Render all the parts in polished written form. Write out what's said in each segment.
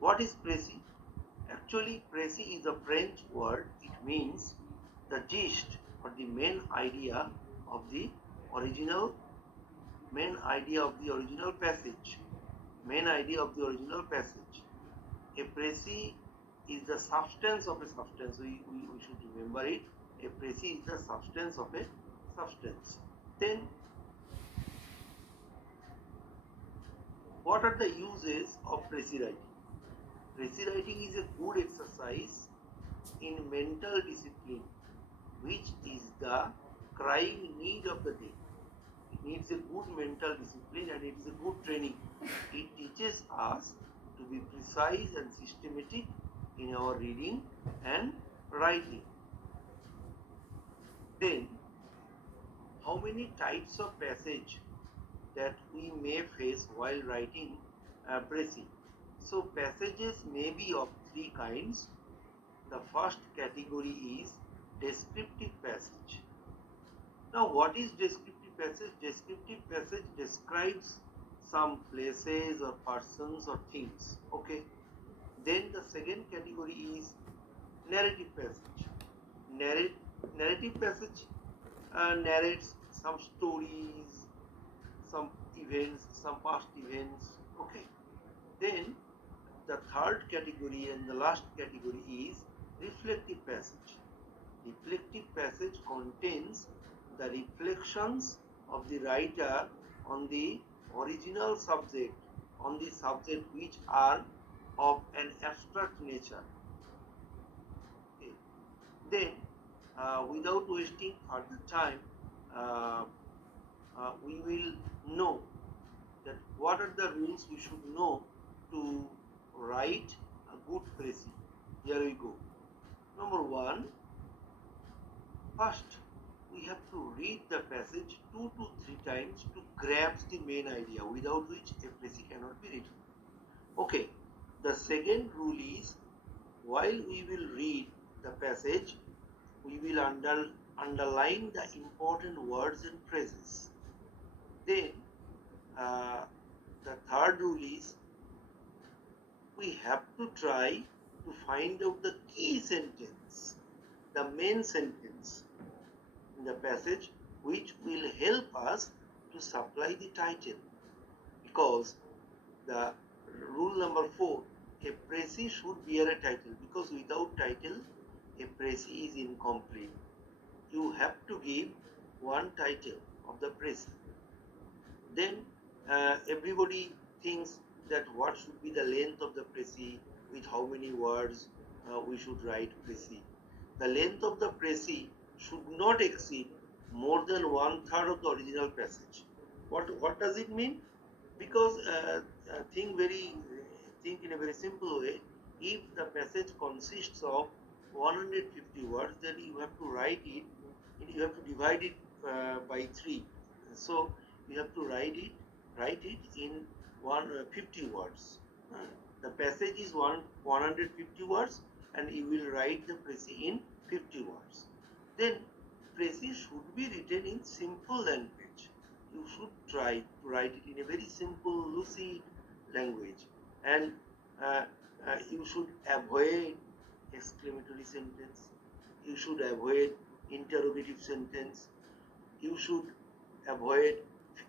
What is Precis? Actually, Precis is a French word. It means the gist or the main idea of the original passage. Main idea of the original passage. A Precis is the substance of a substance. We should remember it. A Precis is the substance of a substance. Then, what are the uses of Precis writing? Precis writing is a good exercise in mental discipline, which is the crying need of the day. It needs a good mental discipline and it is a good training. It teaches us to be precise and systematic in our reading and writing. Then, how many types of passage that we may face while writing Precis? So, passages may be of three kinds. The first category is descriptive passage. Now, what is descriptive passage? Descriptive passage describes some places or persons or things. Okay. Then the second category is narrative passage. Narrative passage narrates some stories, some events, some past events. Okay. Then the third category and the last category is reflective passage. Reflective passage contains the reflections of the writer on the original subject, on the subject which are of an abstract nature. Okay. Then, without wasting further time, uh, we will know that what are the rules we should know to write a good Precis. Here we go. Number one, first we have to read the passage 2 to 3 times to grasp the main idea, without which a Precis cannot be written. Okay, the second rule is, while we will read the passage, we will underline the important words and phrases. Then the third rule is, we have to try to find out the key sentence, the main sentence in the passage, which will help us to supply the title. Because the rule number 4, a Precis should bear a title, because without title, a Precis is incomplete. You have to give one title of the Precis. Then everybody thinks that what should be the length of the Precis, with how many words we should write Precis. The length of the Precis should not exceed more than 1/3 of the original passage. What does it mean? Because think in a very simple way. If the passage consists of 150 words, then you have to write it. You have to divide it by 3. So you have to write it in 150 words. The passage is 150 words, and you will write the Precis in 50 words. Then Precis should be written in simple language. You should try to write it in a very simple, lucid language, and you should avoid exclamatory sentence. You should avoid interrogative sentence. You should avoid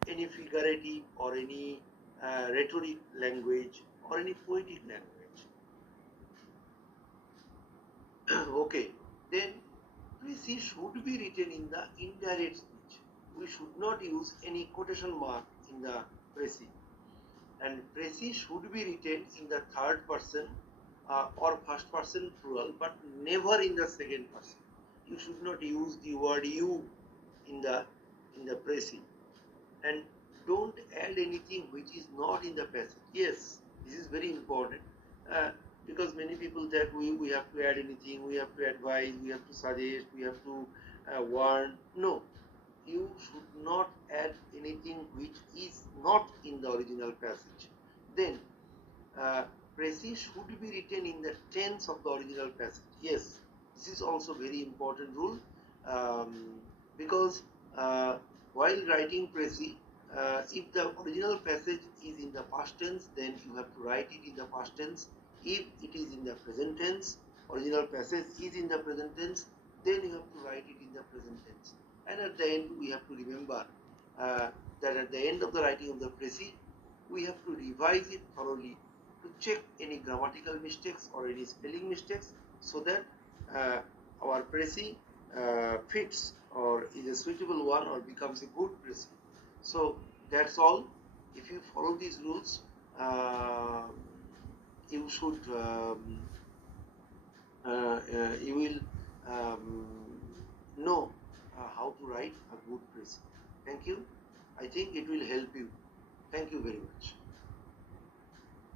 any figurative or any rhetoric language or any poetic language. Okay, then Precis should be written in the indirect speech. We should not use any quotation mark in the Precis. And Precis should be written in the third person or first person plural, but never in the second person. You should not use the word you in the Precis. And don't add anything which is not in the passage. Yes, this is very important, because many people that we have to add anything, we have to advise, we have to suggest, we have to warn. No, you should not add anything which is not in the original passage. Then Precis should be written in the tense of the original passage. Yes, this is also very important rule, because while writing Precis, If the original passage is in the past tense, then you have to write it in the past tense. If it is in the present tense, original passage is in the present tense, then you have to write it in the present tense. And at the end, we have to remember uh, that at the end of the writing of the Precis, we have to revise it thoroughly to check any grammatical mistakes or any spelling mistakes, so that uh, our Precis fits or is a suitable one or becomes a good Precis. So that's all. If you follow these rules, you should you will know how to write a good Precis. Thank you. I think it will help you. Thank you very much.